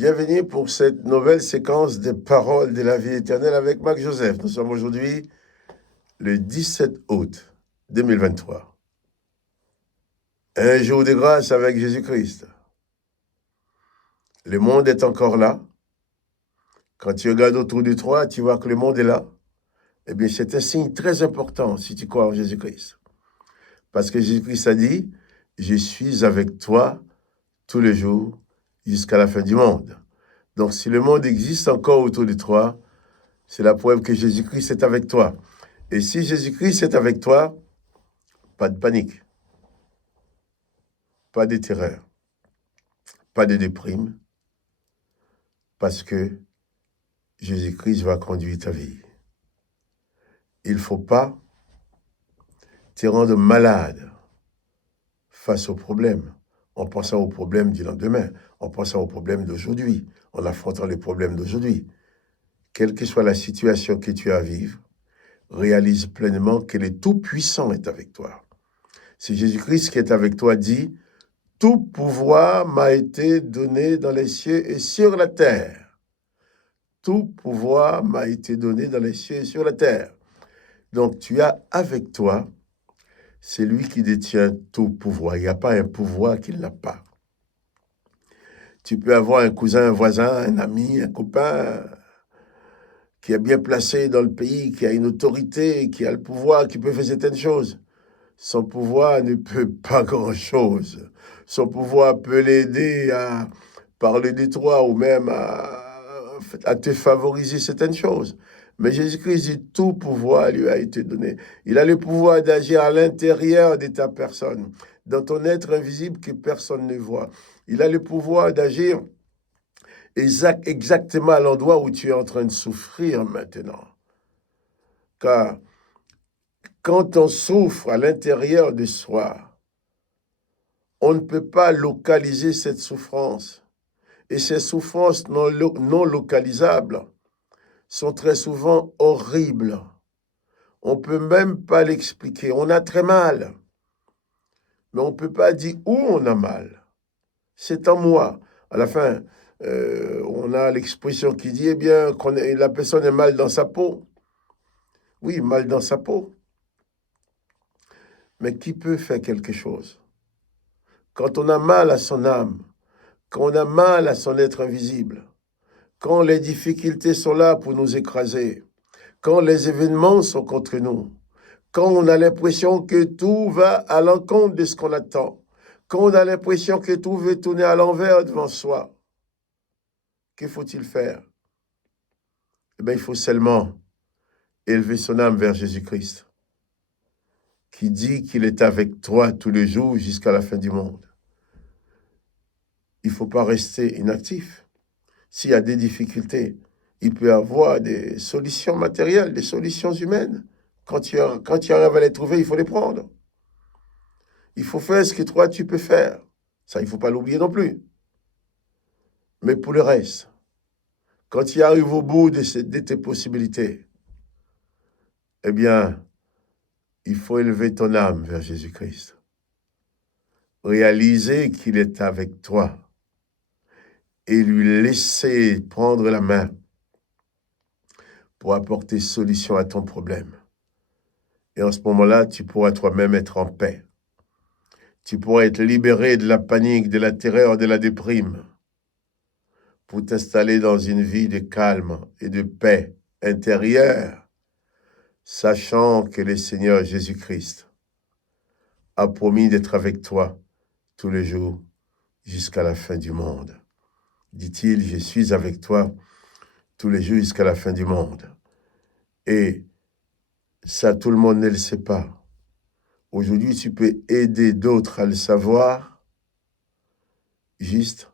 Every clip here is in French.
Bienvenue pour cette nouvelle séquence des paroles de la vie éternelle avec Marc Joseph. Nous sommes aujourd'hui le 17 août 2023. Un jour de grâce avec Jésus-Christ. Le monde est encore là. Quand tu regardes autour de toi, tu vois que le monde est là. Eh bien, c'est un signe très important si tu crois en Jésus-Christ. Parce que Jésus-Christ a dit, je suis avec toi tous les jours jusqu'à la fin du monde. Donc, si le monde existe encore autour de toi, c'est la preuve que Jésus-Christ est avec toi. Et si Jésus-Christ est avec toi, pas de panique, pas de terreur, pas de déprime, parce que Jésus-Christ va conduire ta vie. Il ne faut pas te rendre malade face aux problèmes, en pensant aux problèmes du lendemain, en pensant aux problèmes d'aujourd'hui, en affrontant les problèmes d'aujourd'hui. Quelle que soit la situation que tu as à vivre, réalise pleinement que le Tout-Puissant est avec toi. C'est Jésus-Christ qui est avec toi, dit, « Tout pouvoir m'a été donné dans les cieux et sur la terre. » Tout pouvoir m'a été donné dans les cieux et sur la terre. Donc tu as avec toi celui qui détient tout pouvoir. Il n'y a pas un pouvoir qu'il n'a pas. Tu peux avoir un cousin, un voisin, un ami, un copain qui est bien placé dans le pays, qui a une autorité, qui a le pouvoir, qui peut faire certaines choses. Son pouvoir ne peut pas grand-chose. Son pouvoir peut l'aider à parler de toi ou même à te favoriser certaines choses. Mais Jésus-Christ dit, tout pouvoir lui a été donné. Il a le pouvoir d'agir à l'intérieur de ta personne, dans ton être invisible que personne ne voit. Il a le pouvoir d'agir exactement à l'endroit où tu es en train de souffrir maintenant. Car quand on souffre à l'intérieur de soi, on ne peut pas localiser cette souffrance. Et ces souffrances non localisables sont très souvent horribles. On ne peut même pas l'expliquer. On a très mal, mais on ne peut pas dire où on a mal. C'est en moi. À la fin, on a l'expression qui dit, eh bien, la personne est mal dans sa peau. Oui, mal dans sa peau. Mais qui peut faire quelque chose? Quand on a mal à son âme, quand on a mal à son être invisible, quand les difficultés sont là pour nous écraser, quand les événements sont contre nous, quand on a l'impression que tout va à l'encontre de ce qu'on attend, quand on a l'impression que tout veut tourner à l'envers devant soi, que faut-il faire? Eh bien, il faut seulement élever son âme vers Jésus-Christ, qui dit qu'il est avec toi tous les jours jusqu'à la fin du monde. Il ne faut pas rester inactif. S'il y a des difficultés, il peut y avoir des solutions matérielles, des solutions humaines. Quand tu arrives à les trouver, il faut les prendre. Il faut faire ce que toi, tu peux faire. Ça, il ne faut pas l'oublier non plus. Mais pour le reste, quand tu arrives au bout de tes possibilités, eh bien, il faut élever ton âme vers Jésus-Christ. Réaliser qu'il est avec toi et lui laisser prendre la main pour apporter solution à ton problème. Et en ce moment-là, tu pourras toi-même être en paix. Tu pourras être libéré de la panique, de la terreur, de la déprime, pour t'installer dans une vie de calme et de paix intérieure, sachant que le Seigneur Jésus-Christ a promis d'être avec toi tous les jours jusqu'à la fin du monde. Dit-il, je suis avec toi tous les jours jusqu'à la fin du monde. Et ça, tout le monde ne le sait pas. Aujourd'hui, tu peux aider d'autres à le savoir juste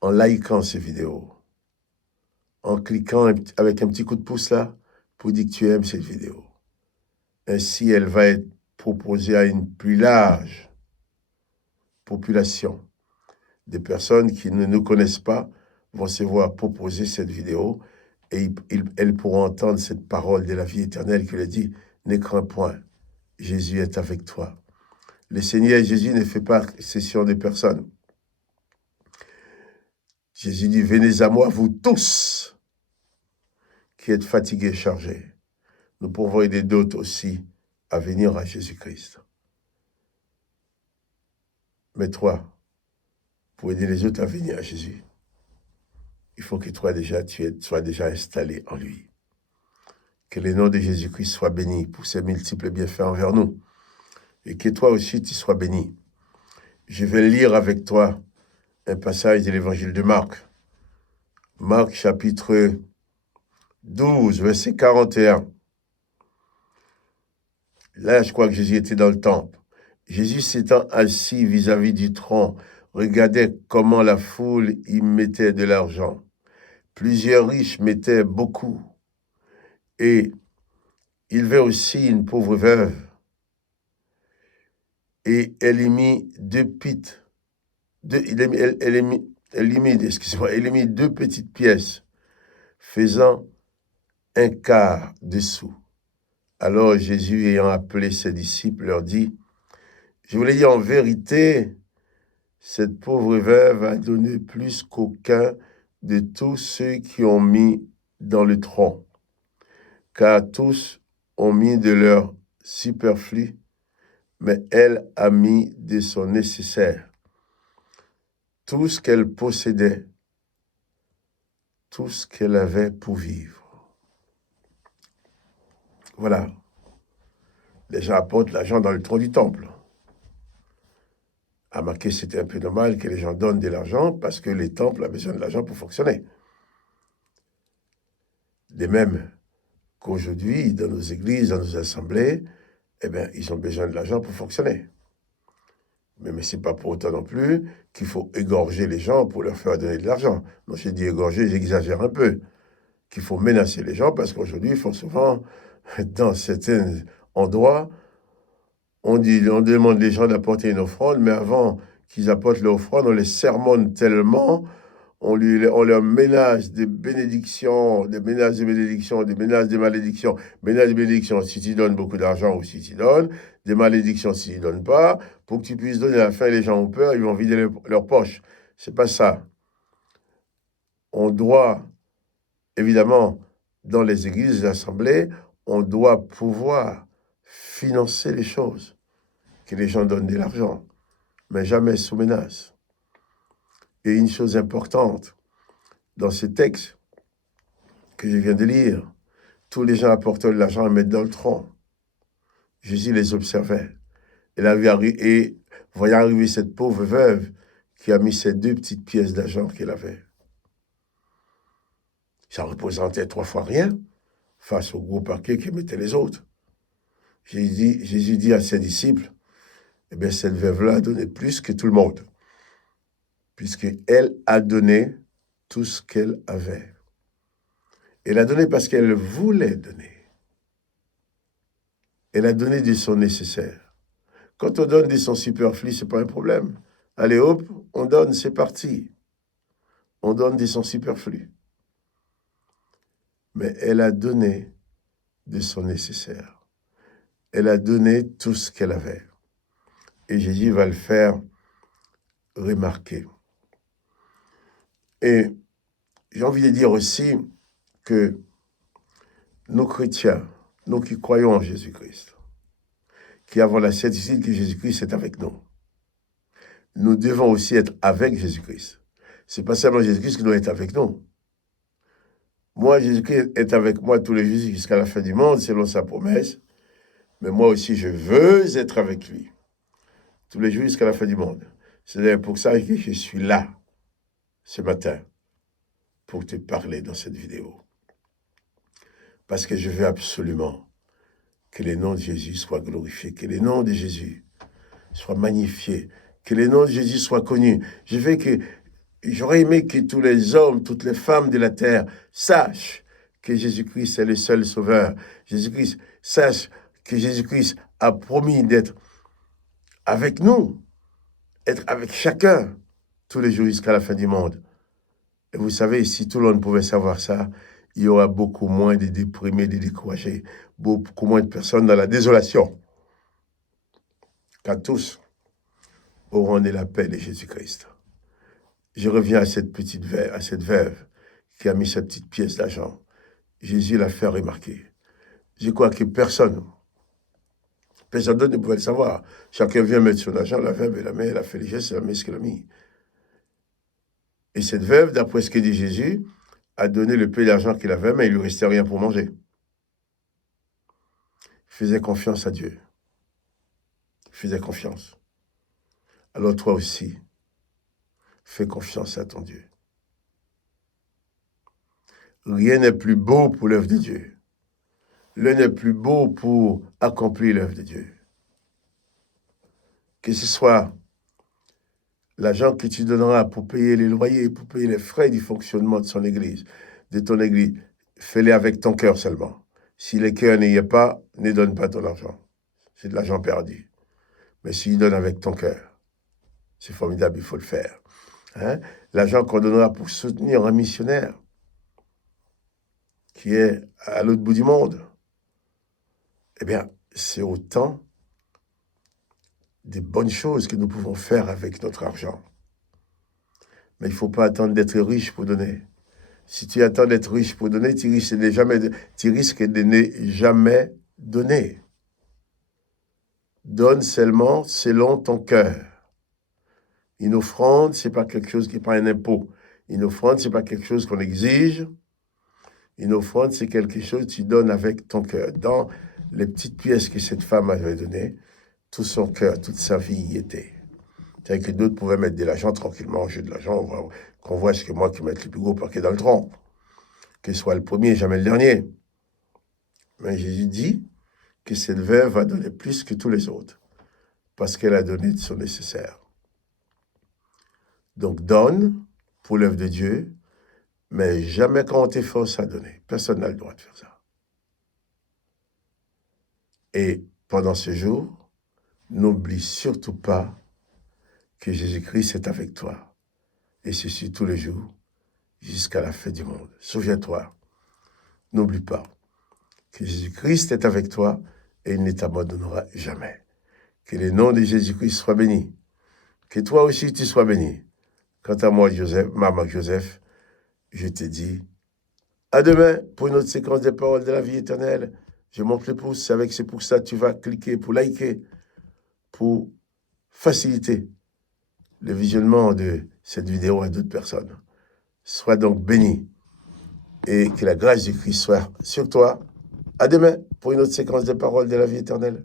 en likant ces vidéos, en cliquant avec un petit coup de pouce là pour dire que tu aimes cette vidéo. Ainsi, elle va être proposée à une plus large population. Des personnes qui ne nous connaissent pas vont se voir proposer cette vidéo et elles pourront entendre cette parole de la vie éternelle qui leur dit « Ne crains point, Jésus est avec toi ». Le Seigneur Jésus ne fait pas exception de personnes. Jésus dit, venez à moi, vous tous qui êtes fatigués et chargés. Nous pouvons aider d'autres aussi à venir à Jésus-Christ. Mais toi, pour aider les autres à venir à Jésus, il faut que toi déjà, tu sois déjà installé en lui. Que le nom de Jésus-Christ soit béni pour ses multiples bienfaits envers nous. Et que toi aussi, tu sois béni. Je vais lire avec toi un passage de l'évangile de Marc. Marc chapitre 12, verset 41. Là, je crois que Jésus était dans le temple. Jésus s'étant assis vis-à-vis du trône, regardait comment la foule y mettait de l'argent. Plusieurs riches mettaient beaucoup. Et il vit aussi une pauvre veuve. Et elle y mit deux pites. Elle y mit deux petites pièces, faisant un quart de sou. Alors Jésus, ayant appelé ses disciples, leur dit, je vous l'ai dit en vérité, cette pauvre veuve a donné plus qu'aucun de tous ceux qui ont mis dans le tronc, car tous ont mis de leur superflu, mais elle a mis de son nécessaire. Tout ce qu'elle possédait, tout ce qu'elle avait pour vivre. Voilà. Les gens apportent l'argent dans le trône du temple. À marquer, c'était un peu normal que les gens donnent de l'argent parce que les temples ont besoin de l'argent pour fonctionner. De même qu'aujourd'hui, dans nos églises, dans nos assemblées, eh bien, ils ont besoin de l'argent pour fonctionner. Mais ce n'est pas pour autant non plus qu'il faut égorger les gens pour leur faire donner de l'argent. Non, j'ai dit égorger, j'exagère un peu. Qu'il faut menacer les gens parce qu'aujourd'hui, ils font souvent, dans certains endroits, on demande les gens d'apporter une offrande, mais avant qu'ils apportent l'offrande, on les sermonne tellement, on leur ménage des bénédictions, des menaces de bénédictions, des menaces de malédictions. Menaces de bénédictions si tu donnes beaucoup d'argent ou si tu donnes, des malédictions si tu ne donnes pas, pour que tu puisses donner. À la fin, les gens ont peur, ils vont vider leur poche. C'est pas ça. On doit, évidemment, dans les églises, les assemblées, on doit pouvoir financer les choses, que les gens donnent de l'argent, mais jamais sous menace. Et une chose importante, dans ce texte que je viens de lire, tous les gens apportaient de l'argent à mettre dans le tronc. Jésus les observait. Et voyant arriver cette pauvre veuve qui a mis ces deux petites pièces d'argent qu'elle avait. Ça représentait 3 fois rien face au gros paquet que mettaient les autres. Jésus dit à ses disciples, eh bien, cette veuve-là a donné plus que tout le monde, puisqu'elle a donné tout ce qu'elle avait. Elle a donné parce qu'elle voulait donner. Elle a donné de son nécessaire. Quand on donne de son superflu, ce n'est pas un problème. Allez hop, on donne, c'est parti. On donne de son superflu. Mais elle a donné de son nécessaire. Elle a donné tout ce qu'elle avait. Et Jésus va le faire remarquer. Et j'ai envie de dire aussi que nos chrétiens, nous qui croyons en Jésus-Christ, qui avons la certitude que Jésus-Christ est avec nous, nous devons aussi être avec Jésus-Christ. Ce n'est pas seulement Jésus-Christ qui doit être avec nous. Moi, Jésus-Christ est avec moi tous les jours jusqu'à la fin du monde, selon sa promesse. Mais moi aussi, je veux être avec lui tous les jours jusqu'à la fin du monde. C'est d'ailleurs pour ça que je suis là, ce matin, pour te parler dans cette vidéo. Parce que je veux absolument que le nom de Jésus soit glorifié, que le nom de Jésus soit magnifié, que le nom de Jésus soit connu. J'aurais aimé que tous les hommes, toutes les femmes de la terre sachent que Jésus-Christ est le seul sauveur. Jésus-Christ sache que Jésus-Christ a promis d'être avec nous, être avec chacun tous les jours jusqu'à la fin du monde. Et vous savez, si tout le monde pouvait savoir ça, il y aura beaucoup moins de déprimés, de découragés, beaucoup moins de personnes dans la désolation. Car tous auront de la paix de Jésus-Christ. Je reviens à cette petite veuve, à cette veuve qui a mis sa petite pièce d'argent. Jésus l'a fait remarquer. Je crois que personne d'autre ne pouvait le savoir. Chacun vient mettre son argent, la veuve, elle a fait les gestes, elle a mis ce qu'elle a mis. Et cette veuve, d'après ce que dit Jésus, a donné le peu d'argent qu'il avait, mais il lui restait rien pour manger. Il faisait confiance à Dieu. Il faisait confiance. Alors toi aussi, fais confiance à ton Dieu. Rien n'est plus beau pour l'œuvre de Dieu. Rien n'est plus beau pour accomplir l'œuvre de Dieu. Que ce soit l'argent que tu donneras pour payer les loyers, pour payer les frais du fonctionnement de son église, de ton église, fais-les avec ton cœur seulement. Si le cœur n'y est pas, ne donne pas ton argent. C'est de l'argent perdu. Mais s'il donne avec ton cœur, c'est formidable, il faut le faire. Hein? L'argent qu'on donnera pour soutenir un missionnaire qui est à l'autre bout du monde, eh bien, c'est autant des bonnes choses que nous pouvons faire avec notre argent. Mais il ne faut pas attendre d'être riche pour donner. Si tu attends d'être riche pour donner, tu risques de ne jamais donner. Donne seulement selon ton cœur. Une offrande, ce n'est pas quelque chose qui n'est pas un impôt. Une offrande, ce n'est pas quelque chose qu'on exige. Une offrande, c'est quelque chose que tu donnes avec ton cœur. Dans les petites pièces que cette femme avait données, tout son cœur, toute sa vie y était. C'est-à-dire que d'autres pouvaient mettre de l'argent tranquillement, j'ai de l'argent, qu'on voit ce que moi qui mette le plus gros paquet dans le tronc. Qu'il soit le premier, jamais le dernier. Mais Jésus dit que cette veuve va donner plus que tous les autres, parce qu'elle a donné de son nécessaire. Donc donne pour l'œuvre de Dieu, mais jamais quand on t'efforce à donner. Personne n'a le droit de faire ça. Et pendant ce jour, n'oublie surtout pas que Jésus-Christ est avec toi. Et ceci tous les jours, jusqu'à la fin du monde. Souviens-toi, n'oublie pas que Jésus-Christ est avec toi et il ne t'abandonnera jamais. Que le nom de Jésus-Christ soit béni. Que toi aussi tu sois béni. Quant à moi, Joseph, Maman Joseph, je te dis à demain pour une autre séquence des paroles de la vie éternelle. Je monte le pouce, c'est pour ça que tu vas cliquer pour liker, pour faciliter le visionnement de cette vidéo à d'autres personnes. Sois donc béni et que la grâce du Christ soit sur toi. À demain pour une autre séquence des paroles de la vie éternelle.